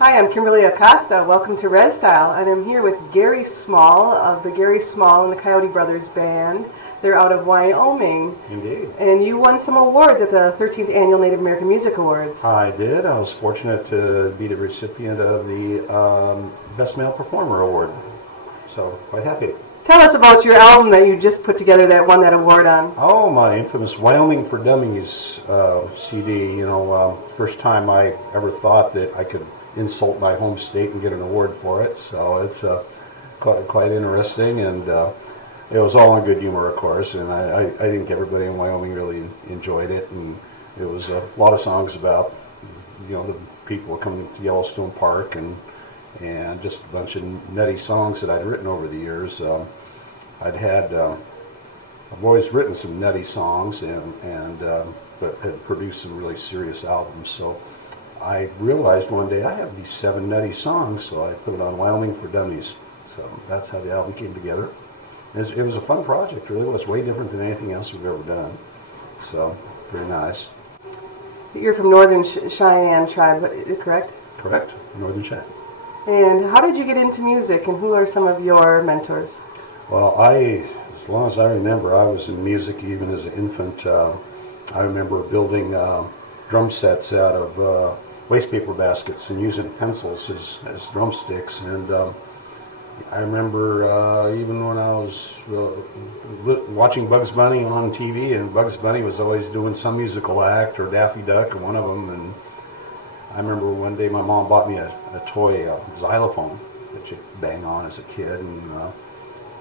Hi, I'm Kimberlie Acosta. Welcome to RezStyle, and I'm here with Gary Small of the Gary Small and the Coyote Brothers Band. They're out of Wyoming. Indeed. And you won some awards at the 13th Annual Native American Music Awards. I did. I was fortunate to be the recipient of the Best Male Performer Award. So, quite happy. Tell us about your album that you just put together that won that award on. Oh, my infamous Wyoming for Dummies CD. First time I ever thought that I could insult my home state and get an award for it. So it's quite interesting, and it was all in good humor, of course. And I think everybody in Wyoming really enjoyed it, and it was a lot of songs about the people coming to Yellowstone Park and just a bunch of nutty songs that I'd written over the years. I've always written some nutty songs but had produced some really serious albums. So I realized one day I have these 7 nutty songs, so I put it on Wyoming for Dummies. So that's how the album came together. It was a fun project, really. It was way different than anything else we've ever done. So, very nice. You're from Northern Cheyenne tribe, correct? Correct, Northern Cheyenne. And how did you get into music, and who are some of your mentors? Well, as long as I remember, I was in music even as an infant. I remember building drum sets out of waste paper baskets and using pencils as drumsticks. And I remember even when I was watching Bugs Bunny on TV, and Bugs Bunny was always doing some musical act, or Daffy Duck, or one of them. And I remember one day my mom bought me a toy xylophone that you bang on as a kid,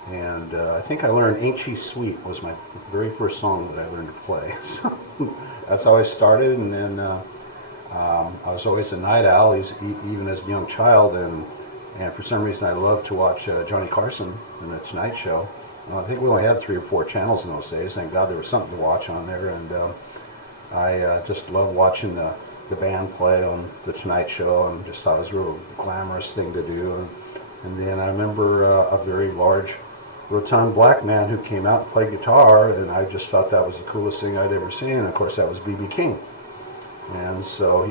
and I think I learned "Ain't She Sweet" was my very first song that I learned to play. So that's how I started, and then I was always a night owl, even as a young child, and for some reason I loved to watch Johnny Carson and The Tonight Show. I think we only had 3 or 4 channels in those days. Thank God there was something to watch on there, and I just loved watching the band play on The Tonight Show, and just thought it was a real glamorous thing to do. And then I remember a very large, rotund black man who came out and played guitar, and I just thought that was the coolest thing I'd ever seen. And of course, that was B.B. King. And so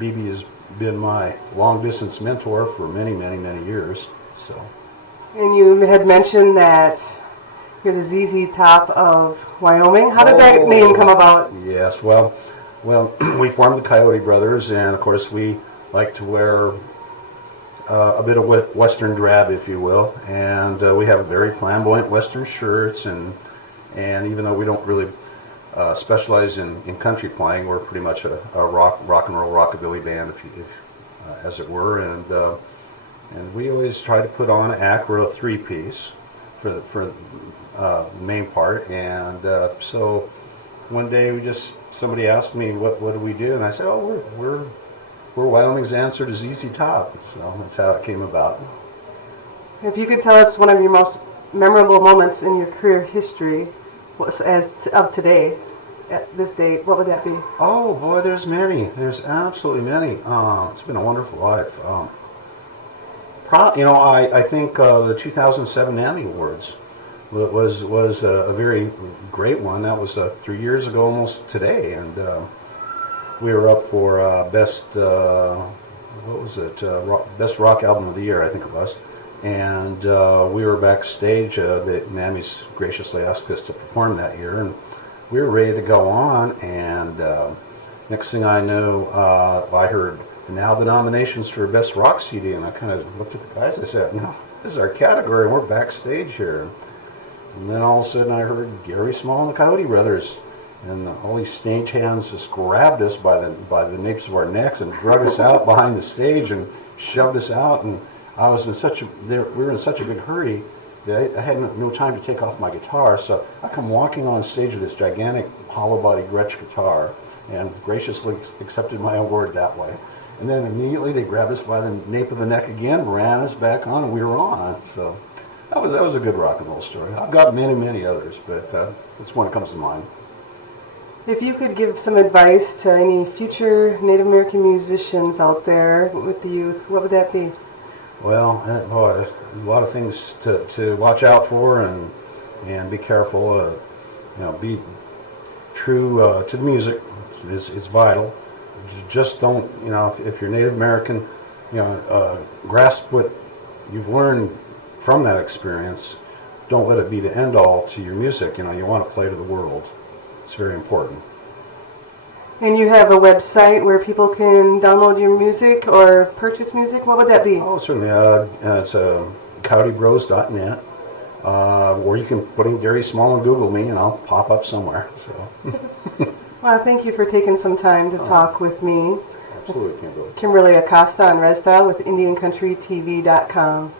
B.B. has been my long-distance mentor for many, many, many years. So. And you had mentioned that you're the ZZ Top of Wyoming. How did that name come about? Yes, well, we formed the Coyote Brothers, and of course we like to wear a bit of Western drab, if you will, and we have very flamboyant Western shirts, and even though we don't really specialize in country playing, we're pretty much a rock and roll rockabilly band, as it were, and we always try to put on an act. We're a 3-piece for the main part, and so one day somebody asked me what do we do, and I said, oh, we're Wyoming's answer to ZZ Top. So that's how it came about. If you could tell us one of your most memorable moments in your career history of today, at this date, what would that be? Oh boy, there's many. There's absolutely many. It's been a wonderful life. I think the 2007 Emmy Awards was a very great one. That was 3 years ago almost today, and we were up for best best rock album of the year, I think it was, and we were backstage. The Mammys graciously asked us to perform that year, and we were ready to go on. And next thing I know, I heard now the nominations for best rock CD, and I kind of looked at the guys. I said, this is our category, and we're backstage here. And then all of a sudden, I heard Gary Small and the Coyote Brothers. And all these stage hands just grabbed us by the napes of our necks and drug us out behind the stage and shoved us out. And we were in such a big hurry that I had no time to take off my guitar. So I come walking on stage with this gigantic hollow body Gretsch guitar, and graciously accepted my award that way. And then immediately they grabbed us by the nape of the neck again, ran us back on, and we were on. So that was a good rock and roll story. I've got many, many others, but that's one that comes to mind. If you could give some advice to any future Native American musicians out there with the youth, what would that be? Well, boy, a lot of things to watch out for, and be careful. Be true to the music is vital. Just don't, if you're Native American, grasp what you've learned from that experience. Don't let it be the end all to your music. You want to play to the world. It's very important. And you have a website where people can download your music or purchase music? What would that be? Oh, certainly. It's coyotybros.net. Or you can put in Gary Small and Google me, and I'll pop up somewhere. So. Well, thank you for taking some time to talk with me. Absolutely, Kimberlie. Kimberlie Acosta on RezStyle with IndianCountryTV.com.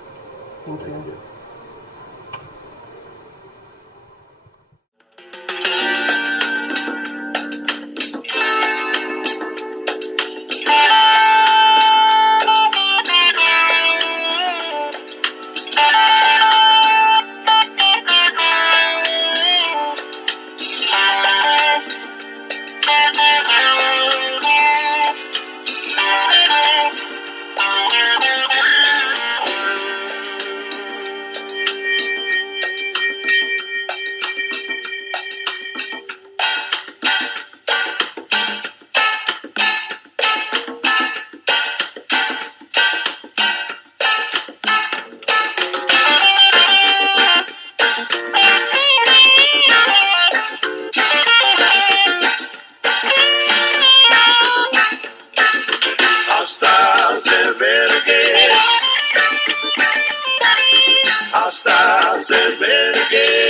Thank you. Our styles and renegades. Our styles and renegades.